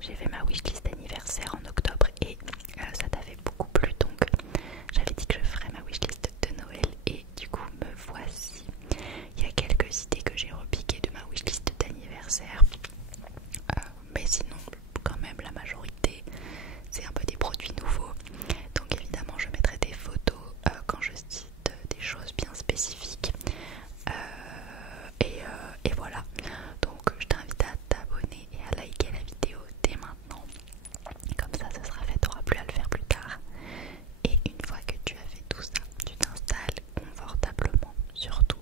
j'ai fait ma wishlist d'anniversaire en octobre et ça t'avait beaucoup plu, donc j'avais dit que je ferais ma wishlist de Noël et du coup me voici. Il y a quelques idées que j'ai repiquées de ma wishlist d'anniversaire, mais sinon quand même la majorité c'est un peu des produits nouveaux. Donc évidemment je mettrai des photos quand je cite des choses bien spécifiques. Et voilà, donc je t'invite à t'abonner et à liker la vidéo dès maintenant, comme ça ce sera fait, t'auras plus à le faire plus tard. Et une fois que tu as fait tout ça, tu t'installes confortablement surtout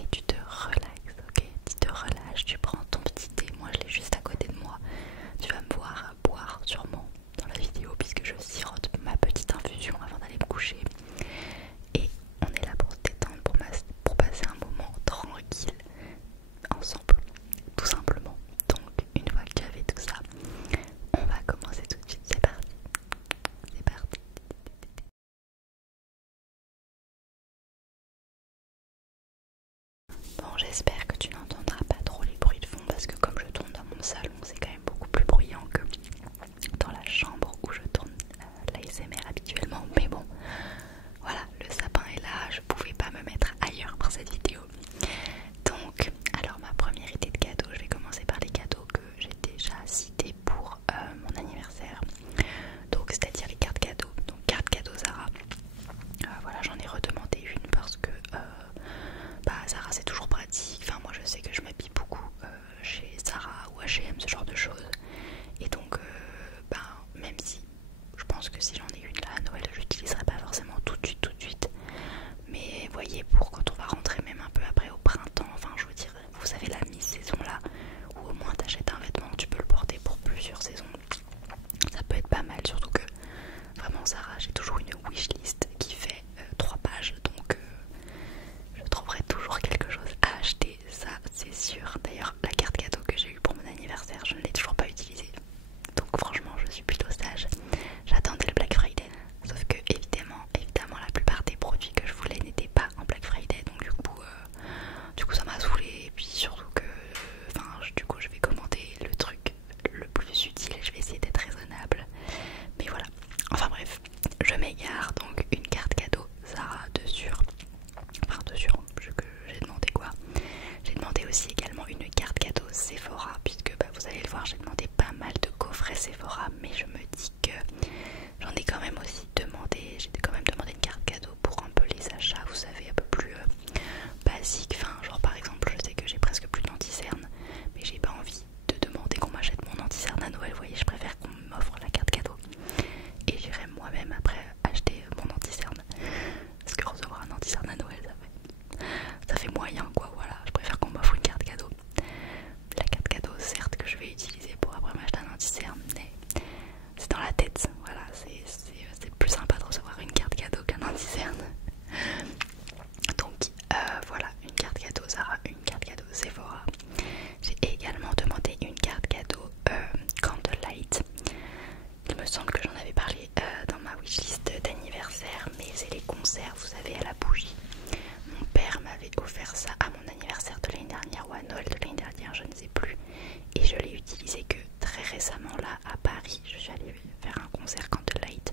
et tu te relaxes, ok? Tu te relâches, tu prends ton petit thé, moi je l'ai juste à côté de moi, tu vas me voir boire sûrement dans la vidéo puisque je sirote ma petite infusion avant d'aller me coucher. Et on est là pour se détendre, pour passer un moment tranquille ensemble, tout simplement. Donc une fois que tu as fait tout ça, on va commencer tout de suite, c'est parti. C'est parti. Bon, j'espère que tu n'entendras pas trop les bruits de fond parce que comme je tourne dans mon salon, c'est quand même beaucoup plus bruyant que dans la chambre où je tourne l'ASMR habituellement. Mais bon, voilà, le sapin est là, je pouvais pas me mettre ailleurs pour cette vidéo. Donc, alors ma première idée de cadeau, je vais commencer par les cadeaux que j'ai déjà cités pour mon anniversaire. Donc, c'est-à-dire les cartes cadeaux. Donc, cartes cadeaux Zara. Voilà, j'en ai redemandé une parce que Zara c'est toujours pratique. Enfin, moi je sais que je m'habille beaucoup chez Zara ou H&M, ce genre de choses. Et donc, même si je pense que si j'en ai une là à Noël, je l'utiliserai pas forcément tout de suite. Mais voyez, pour quand on va rentrer même un peu après au printemps, enfin je veux dire, vous savez la mi-saison là, où au moins t'achètes un vêtement, tu peux le porter pour plusieurs saisons. Ça peut être pas mal, surtout que vraiment Zara, j'ai toujours une wishlist qui fait 3 pages, donc je trouverai toujours quelque chose à acheter, ça c'est sûr. D'ailleurs la carte cadeau que j'ai eue pour mon anniversaire, je ne l'ai toujours pas utilisée. Donc franchement je suis plutôt sage. J'attendais le Black Friday. Sauf que évidemment la plupart des produits que je voulais n'étaient pas en Black Friday. Donc du coup ça m'a saoulé. Et puis surtout que du coup je vais commander le truc le plus utile et je vais essayer d'être raisonnable. Mais voilà. Enfin bref, je m'égare. Donc une carte cadeau Zara de sûr. Enfin de sûr, j'ai demandé quoi. J'ai demandé aussi également une carte cadeau Sephora, puisque vous allez le voir, j'ai demandé pas mal de coffrets Sephora, mais je me dis que j'en ai quand même aussi demandé, j'ai quand même demandé une carte cadeau pour un peu les achats, vous savez, un peu plus basiques. Enfin, genre par exemple, je sais que j'ai presque plus d'anti-cerne, mais j'ai pas envie de demander qu'on m'achète mon anti-cerne à Noël, vous voyez, je préfère qu'on m'offre la carte cadeau. Et j'irai moi-même après acheter mon anti-cerne, parce que recevoir un anti-cerne à Noël, ça fait moyen quoi, voilà, je préfère qu'on m'offre une carte cadeau. La carte cadeau certes que je vais utiliser pour après m'acheter un anti-cerne, mais c'est dans la tête, voilà, c'est plus sympa de recevoir une carte cadeau qu'un anti-cerne. Donc voilà, une carte cadeau Zara, une carte cadeau Sephora. J'ai également demandé une carte cadeau Candlelight. Il me semble que j'en avais parlé dans ma wishlist d'anniversaire, mais c'est les concerts, vous savez, à la bougie. Mon père m'avait offert ça à mon anniversaire de l'année dernière ou à Noël de l'année dernière, je ne sais plus. Et je l'ai utilisé que très récemment là à Paris. Je suis allée faire un concert Candlelight.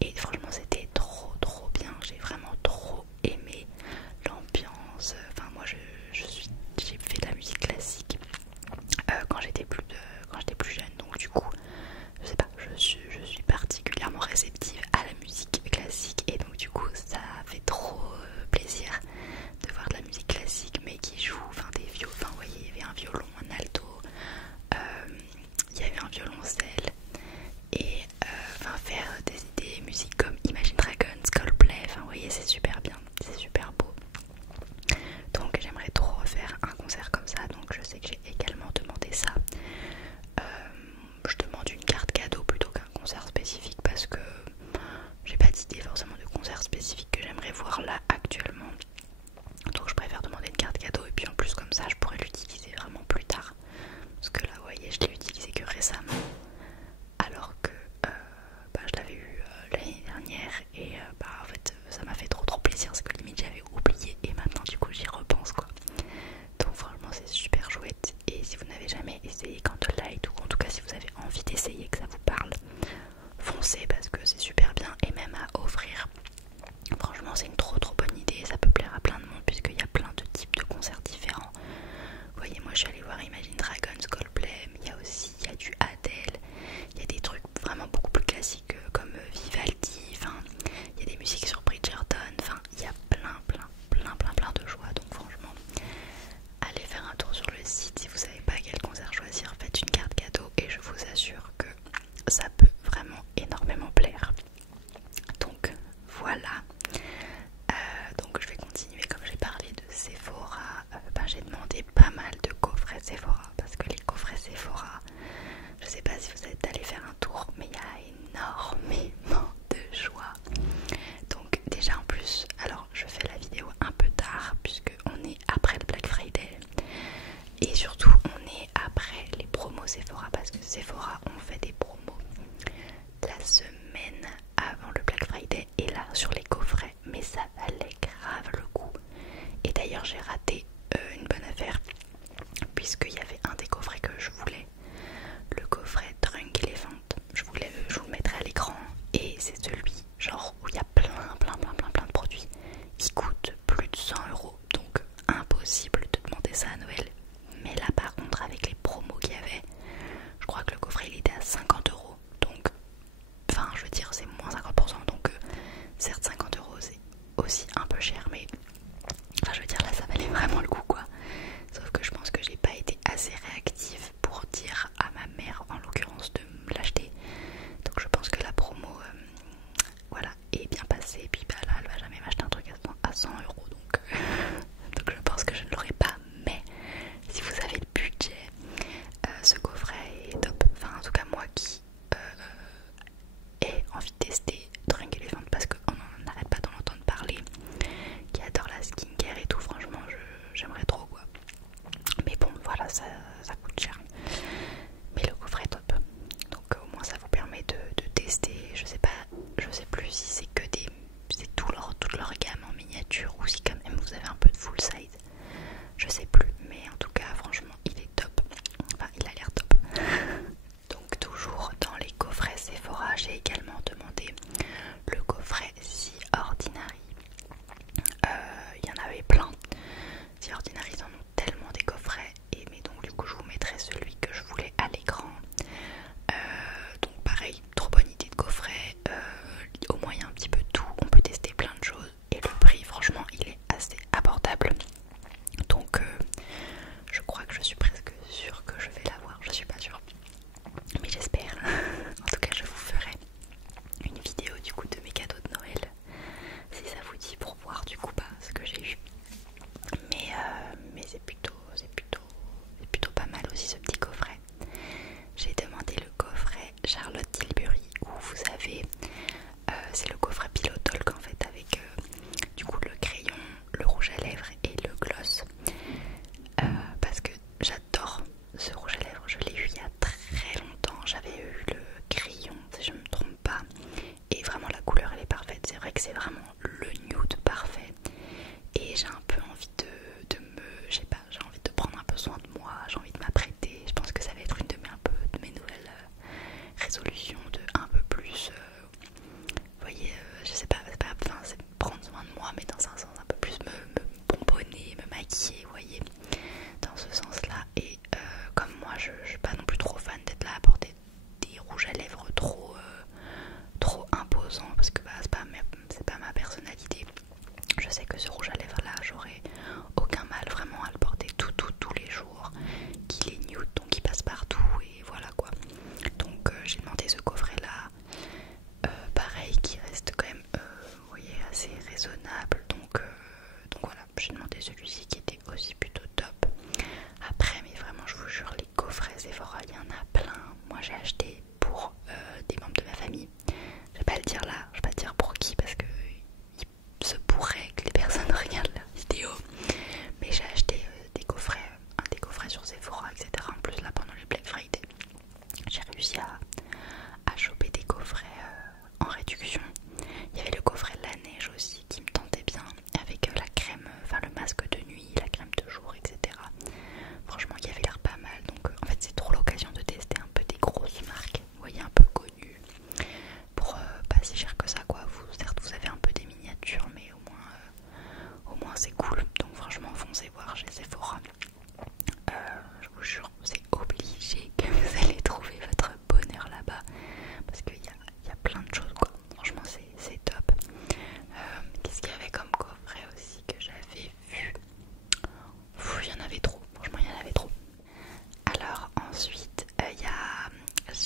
Et franchement c'était trop bien. J'ai vraiment trop aimé l'ambiance. Enfin moi j'ai fait de la musique classique quand j'étais plus jeune. Donc du coup, je sais pas, je suis particulièrement réceptive à la musique classique. Et donc du coup ça fait trop plaisir de voir de la musique classique mais qui joue des violons, vous voyez, il y avait un violon, un alto, il y avait un violoncelle et faire des musiques comme Imagine Dragons, Coldplay, vous voyez, c'est super bien, c'est super beau. Donc j'aimerais trop refaire un concert comme ça, donc je sais que j'ai également demandé ça. Je demande une carte cadeau plutôt qu'un concert spécifique parce que j'ai pas d'idée forcément de concert spécifique que j'aimerais voir là actuellement. Donc je préfère demander une carte cadeau et puis en plus comme ça je pourrais l'utiliser vraiment plus tard. Parce que là vous voyez je l'ai utilisé que récemment. envie d'essayer, que ça vous parle, foncez parce que c'est super bien et même à offrir. Franchement c'est une trop bonne idée, ça peut plaire à plein de monde puisqu'il y a plein de types de concerts différents. Vous voyez, moi je suis allée voir Imagine Dragons, Coldplay, mais il y a du Adele, il y a des trucs vraiment beaucoup plus classiques comme Vivaldi, enfin il y a des musiques sur Bridgerton, enfin il y a plein de choix. Donc franchement allez faire un tour sur le site. Si vous savez pas quel concert choisir, faites une carte cadeau et je vous assure que ça peut vraiment énormément plaire. Donc voilà, donc je vais continuer. Comme j'ai parlé de Sephora, j'ai demandé pas mal de coffrets Sephora parce que les coffrets Sephora, je sais pas si vous êtes allé faire un tour, mais il y a énormément de choix. Donc déjà en plus, alors je fais la vidéo un peu tard puisque on est après le Black Friday et surtout on est après les promos Sephora parce que Sephora on fait des promos la semaine avant le Black Friday et là sur les coffrets, mais ça valait grave le coup. Et d'ailleurs j'ai raté une bonne affaire puisqu'il y avait un des coffrets que je voulais, le coffret Drunk Elephant. Je vous le mettrai à l'écran et c'est celui genre où il y a plein de produits qui coûtent plus de 100 €, donc impossible de demander ça à Noël. Mais là par contre avec les promos qu'il y avait, je crois que le coffret il était à 50 €, donc enfin je veux dire c'est moins 50%, donc certes 50 € c'est aussi un peu cher, mais enfin je veux dire là ça valait vraiment le coup quoi. Sauf que je pense que j'ai pas été assez réactive pour dire à ma mère en l'occurrence de me l'acheter, donc je pense que la promo voilà est bien passée. Et puis bah là elle va jamais m'acheter un truc à 100 €, donc je pense que je ne l'aurai pas. Mais si vous avez le budget, ce coffret est top. Enfin en tout cas moi qui ai envie de tester Drunk Elephant parce qu'on n'arrête pas d'en entendre parler, qui adore la skincare et tout, franchement j'aimerais trop quoi. Mais bon voilà, ça coûte cher, mais le coffret est top, donc au moins ça vous permet de tester. Je sais plus si c'est que c'est toute leur gamme en miniature ou si quand même vous avez un peu de full size, je sais plus, mais en tout cas franchement il est top, enfin il a l'air top. Donc toujours dans les coffrets Sephora, j'ai également demandé le coffret The Ordinary. Il y en avait plein. The Ordinary, ils en ont tellement des coffrets, mais donc du coup je vous mettrai celui que je voulais à l'écran. Donc pareil, trop bonne idée de coffret, au moins il y a un petit peu de tout, on peut tester plein de choses et le prix franchement il est assez abordable. Donc je crois que je suis presque sûre que je vais l'avoir, je suis pas sûre, mais j'espère. En tout cas je vous ferai une vidéo du coup de mes cadeaux de Noël si ça vous dit, pour voir du coup ce que j'ai eu. Mais c'est plutôt pas mal aussi ce petit coffret. J'ai demandé le coffret Charlotte Tilbury où vous savez c'est le coffret Pillow Talk en fait, avec du coup le crayon, le rouge à lèvres et le gloss, parce que j'adore ce rouge à lèvres. Je l'ai eu il y a très longtemps, j'avais eu le crayon si je me trompe pas, et vraiment la couleur elle est parfaite. C'est vrai que c'est vraiment le nude parfait et j'ai un peu envie je sais pas, j'ai envie de prendre un peu soin de moi, j'ai envie de m'apprêter. Je pense que ça va être une de mes nouvelles résolutions, de un peu plus vous voyez, je sais pas, c'est prendre soin de moi, mais dans un sens un peu plus me pomponner, me maquiller, vous voyez, dans ce sens là. Et comme moi je suis pas non plus trop fan d'être là à porter des rouges à lèvres trop imposants, parce que c'est pas ma personnalité. Je sais que ce rouge à lèvres là j'aurais aucun mal vraiment à le porter tous les jours, qu'il est nude donc il passe partout et voilà quoi. Donc j'ai demandé ce coffret là, pareil qui reste quand même vous voyez assez raisonnable, donc voilà, j'ai demandé celui-ci qui était aussi plutôt top. Après mais vraiment je vous jure, les coffrets Sephora il y en a plein. Moi j'ai acheté pour des membres de ma famille, je vais pas le dire là, je vais pas dire pour qui parce que il se pourrait que les personnes regardent la vidéo, mais j'ai acheté des coffrets sur Sephora etc. En plus là pendant le Black Friday j'ai réussi à choper des coffrets en réduction. Il y avait le coffret de la neige aussi qui me tentait bien, avec la crème, enfin le masque de nuit, la crème de jour etc. Franchement il avait l'air pas mal, donc en fait c'est trop l'occasion de tester un peu des grosses marques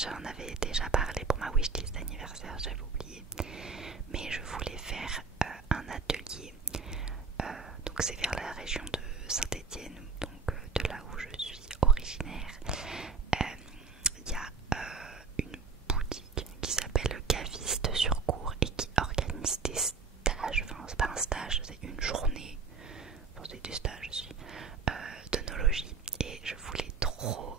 j'en avais déjà parlé pour ma wishlist d'anniversaire, j'avais oublié. Mais je voulais faire un atelier. Donc c'est vers la région de Saint-Étienne, donc de là où je suis originaire. Il y a une boutique qui s'appelle Caviste sur Cours et qui organise des stages. Enfin, c'est pas un stage, c'est une journée. Enfin, c'est des stages aussi. D'œnologie. Et je voulais trop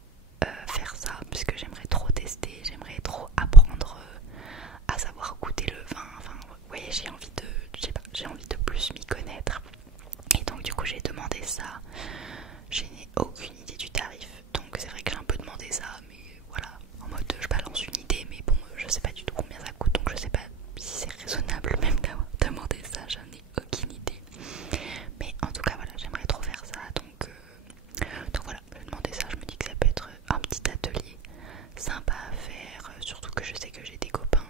faire ça puisque j'aimerais trop tester, j'aimerais trop apprendre à savoir goûter le vin. Enfin, vous voyez, j'ai envie de, je sais pas, j'ai envie de plus m'y connaître. Et donc du coup j'ai demandé ça. Je n'ai aucune idée du tarif, donc c'est vrai que j'ai un peu demandé ça, mais voilà, en mode je balance une idée, mais bon, je sais pas du tout combien ça coûte, donc je sais pas si c'est raisonnable même d'avoir demandé ça, j'en ai aucune idée. Mais en tout cas voilà, j'aimerais trop faire ça, donc voilà, je demandais ça, je me dis que ça peut être un petit atelier sympa à faire, surtout que je sais que j'ai des copains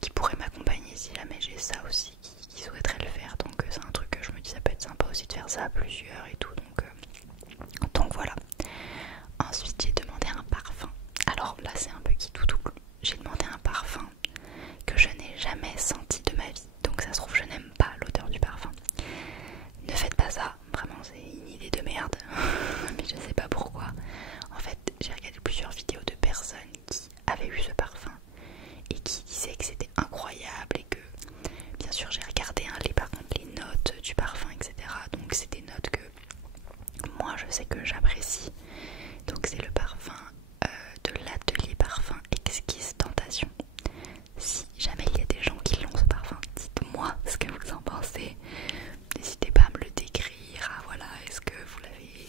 qui pourraient m'accompagner si jamais j'ai ça aussi, qui souhaiteraient le faire, donc c'est un truc que je me dis ça peut être sympa aussi de faire ça à plusieurs et tout, donc voilà. Ensuite j'ai demandé un parfum. Alors là c'est un peu qui tout double. J'ai demandé un parfum que je n'ai jamais senti de ma vie, donc ça se trouve je n'aime pas l'odeur du parfum. Ne faites pas ça, vraiment c'est une idée de merde. Mais je sais pas pourquoi. En fait j'ai regardé plusieurs vidéos de personnes qui avaient eu ce parfum et qui disaient que c'était incroyable et que bien sûr j'ai regardé par contre les notes du parfum, etc. Donc c'est des notes que moi je sais que j'apprécie. Donc c'est le parfum de l'atelier parfum Exquise Tentation. Si jamais il y a des gens qui l'ont ce parfum, dites-moi ce que vous en pensez. N'hésitez pas à me le décrire. Ah voilà, est-ce que vous l'avez,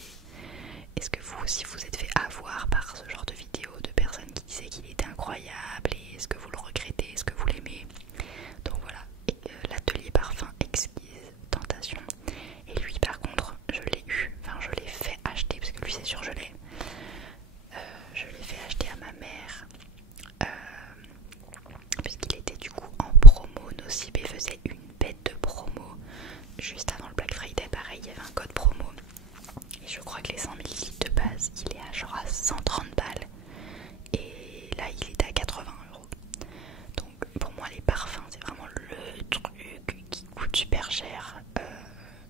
est-ce que vous aussi vous êtes fait avoir par ce genre de vidéo de personnes qui disaient qu'il était incroyable, et est-ce que vous le regrettez, est-ce que vous l'aimez? Donc voilà, l'atelier parfum Exquise Tentation. Et lui par contre je l'ai eu, enfin je l'ai fait acheter parce que lui c'est sûr je l'ai. Je l'ai fait acheter à ma mère puisqu'il était du coup en promo. Nocibé faisait une bête de promo juste avant le Black Friday, pareil il y avait un code promo et je crois que les 100 ml de base il est à genre à 130 balles et là il était à 80 €. Donc pour moi les parfums c'est vraiment le truc qui coûte super cher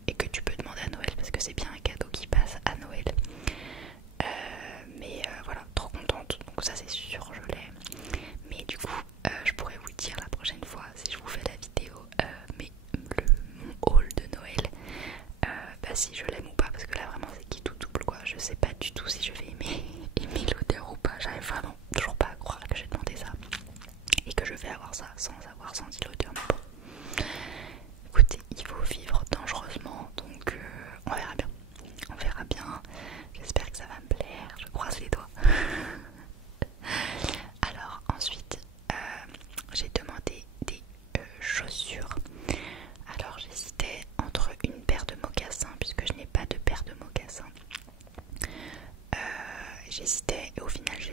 et que tu peux demander à Noël parce que c'est bien un cadeau qui passe à Noël. Mais voilà, trop contente, donc ça c'est sûr je l'ai. Mais du coup je pourrais vous dire la prochaine fois si je vous fais la vidéo mais mon haul de Noël, si je l'aime ou pas, parce que là vraiment c'est qui tout double quoi. Je sais pas du tout si je vais aimer l'odeur ou pas. J'arrive vraiment toujours pas à croire que j'ai demandé ça et que je vais avoir ça sans avoir senti l'odeur. Mais bon, écoutez, il faut vivre dangereusement, donc on verra bien. On verra bien, j'espère que ça va me plaire, je croise les doigts. Alors ensuite j'ai demandé des chaussures. Alors j'hésitais entre une paire de mocassins puisque je n'ai pas de paire de mocassins. J'hésitais et au final je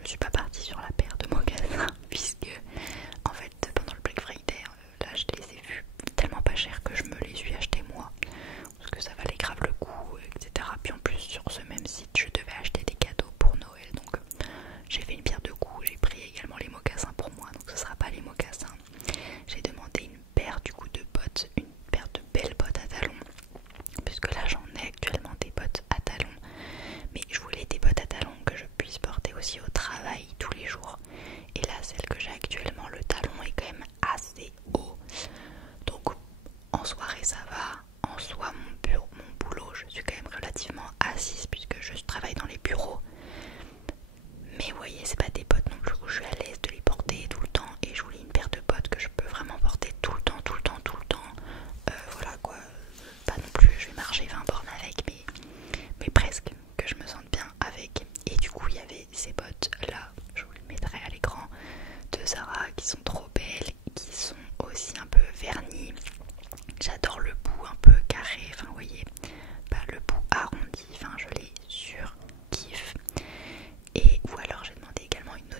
ne suis pas partie sur la paire de mocassins puisque en fait pendant le Black Friday là je les ai vus tellement pas chers que je me les suis achetés moi parce que ça valait grave le coup, etc. Puis en plus sur ce même site je devais acheter des cadeaux pour Noël, donc j'ai fait une pierre de coups, j'ai pris également les mocassins pour moi, donc ce sera pas les mocassins. J'ai demandé une paire du coup de bottes, une paire de belles bottes à talons, puisque là j'en ai actuellement des bottes à talons, mais je voulais des bottes à talons que je puisse porter aussi au travail tous les jours. Et là celle que j'ai actuellement, le talon est quand même assez haut, donc en soirée ça va. En soi mon boulot je suis quand même relativement assise puisque je travaille dans les bureaux, mais vous voyez c'est pas des bottes non plus où je suis à l'aise de les porter tout le temps, et je voulais une paire de bottes que je peux vraiment porter tout le temps, voilà quoi, pas non plus je vais marcher 20 bornes avec, mais presque, que je me sente bien avec. Et du coup il y avait ces bottes là, je vous les mettrai à l'écran, de Zara, qui sont trop belles, qui sont aussi un peu vernies. J'adore le bout un peu carré, enfin vous voyez, pas le bout arrondi, enfin je les surkiffe. Et ou alors j'ai demandé également une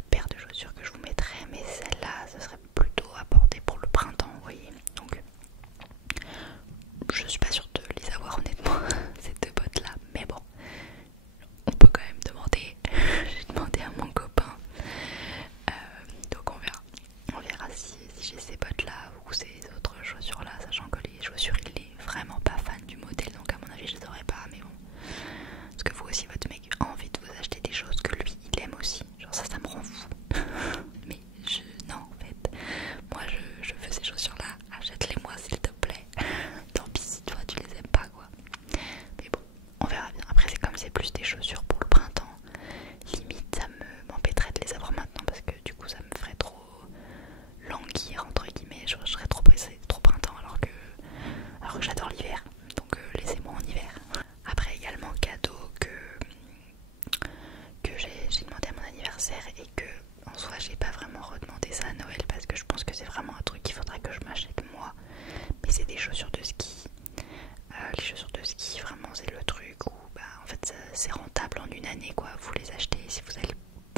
anniversaire et que en soi j'ai pas vraiment redemandé ça à Noël parce que je pense que c'est vraiment un truc qu'il faudrait que je m'achète moi. Mais c'est des chaussures de ski. Les chaussures de ski, vraiment c'est le truc où bah, en fait c'est rentable en une année quoi. Vous les achetez si vous allez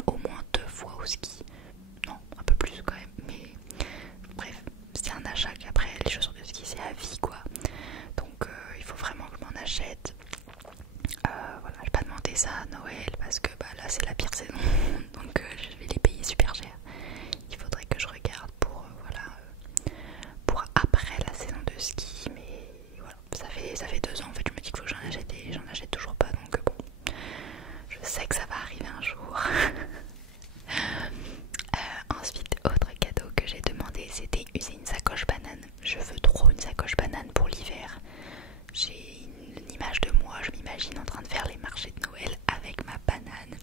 au moins 2 fois au ski. Non, un peu plus quand même, mais bref, c'est un achat qu'après les chaussures de ski c'est à vie quoi. Donc il faut vraiment que je m'en achète. Voilà, je vais pas demander ça à Noël parce que bah, là c'est la pire saison donc je vais les payer super cher. Il faudrait que je regarde pour voilà pour après la saison de ski, mais voilà, ça fait 2 ans en fait je me dis qu'il faut que j'en achète et j'en achète toujours pas donc bon, je sais que ça va arriver un jour. Ensuite, autre cadeau que j'ai demandé, c'était une sacoche banane. Je veux trop une sacoche banane pour l'hiver. J'ai une image de moi, je m'imagine en train de faire les marchés de Noël avec ma banane.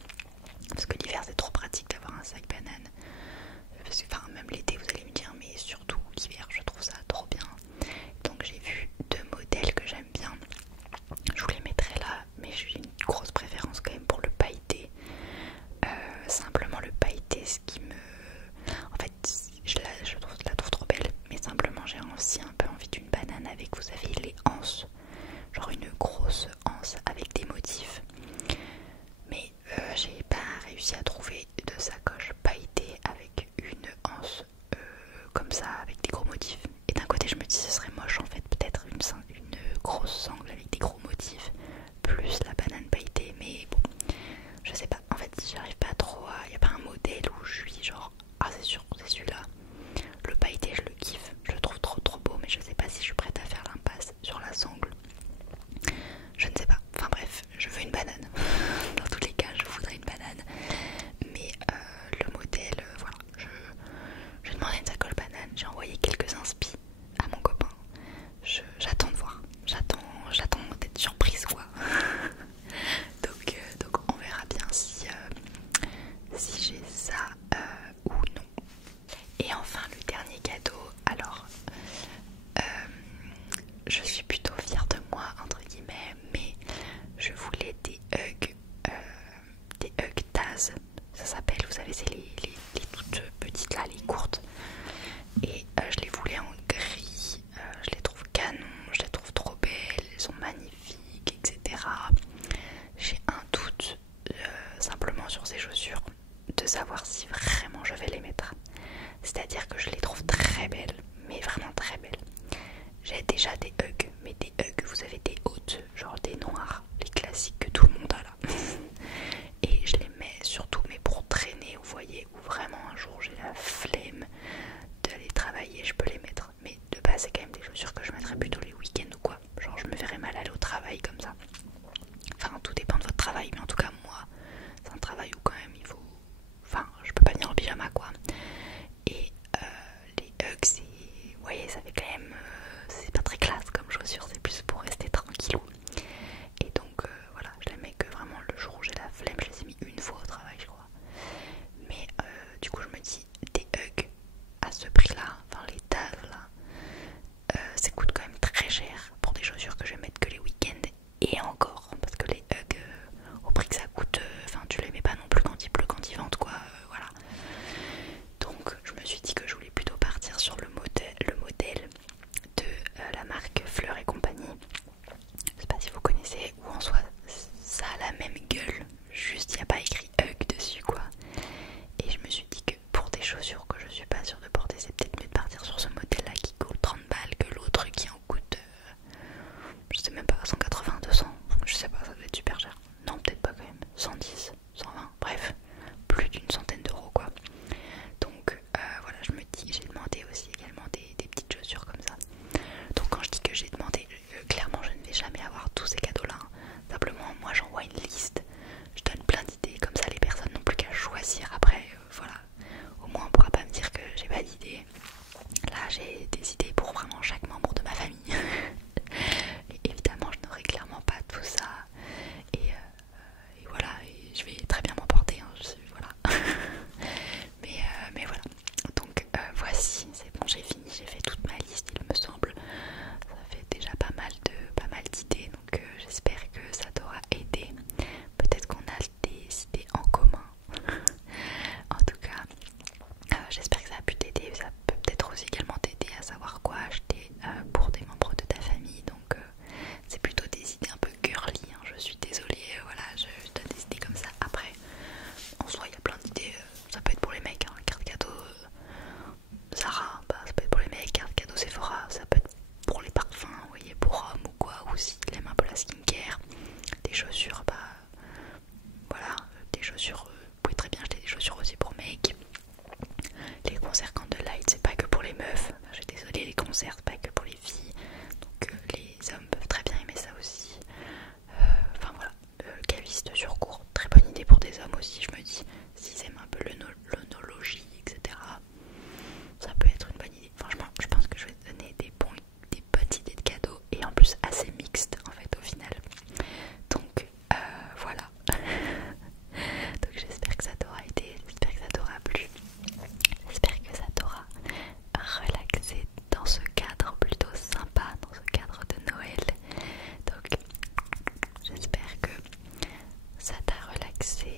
Parce que l'hiver c'est trop pratique d'avoir un sac banane. Parce que, enfin, même l'été vous allez me dire, mais surtout l'hiver je trouve ça trop bien. Donc j'ai vu 2 modèles que j'aime bien. Je vous les mettrai là, mais j'ai une grosse préférence quand même pour le pailleté. Simplement le pailleté, ce qui me... En fait, je la trouve trop belle, mais simplement j'ai aussi un peu envie d'une banane avec, vous savez, les anses. Genre une grosse anse avec des motifs. Mais j'ai pas réussi à trouver de sacoche pailletée avec une anse comme ça, avec des gros motifs. Et d'un côté je me dis ce serait moche en fait, peut-être une grosse sangle avec des gros motifs, plus la banane pailletée, mais bon, je sais pas, en fait j'arrive pas trop à... Il n'y a pas un modèle où je suis genre, ah c'est sûr, c'est celui-là. Le pailleté je le kiffe, je le trouve trop beau, mais je sais pas si je suis prête à faire l'impasse sur la sangle. Je ne sais pas, enfin bref, je veux une banane. Dans tous les cas, je voudrais une banane. Mais le modèle, voilà, je demandais une sacoche banane. J'ai envoyé quelques inspi à mon copain. J'attends de voir. J'attends d'être surprise quoi. donc on verra bien si j'ai ça ou non. Et enfin le dernier cadeau, alors je suis plutôt fière de moi entre guillemets, mais je voulais des Hugg Taz, ça s'appelle, vous savez c'est les toutes petites là, les courtes, et je les voulais en gris, je les trouve canon, je les trouve trop belles, elles sont magnifiques, etc. J'ai un doute simplement sur ces chaussures, de savoir si vraiment je vais les mettre. C'est-à-dire que je les trouve très belles, mais vraiment très belles. J'ai déjà des Hugg, mais des Hugg, vous avez des hautes, genre des noirs, les classiques que tout le monde a là. Et je les mets surtout, mais pour traîner, vous voyez, ou vraiment un jour j'ai la flemme d'aller travailler, je peux les mettre. Mais de base, c'est quand même des chaussures que je mettrais plutôt les week-ends ou quoi. Genre, je me verrais mal aller au travail comme ça. Enfin, tout dépend de votre travail, mais en tout cas, moi, c'est un travail où quand même il faut. Enfin, je peux pas venir en pyjama quoi. Et c'est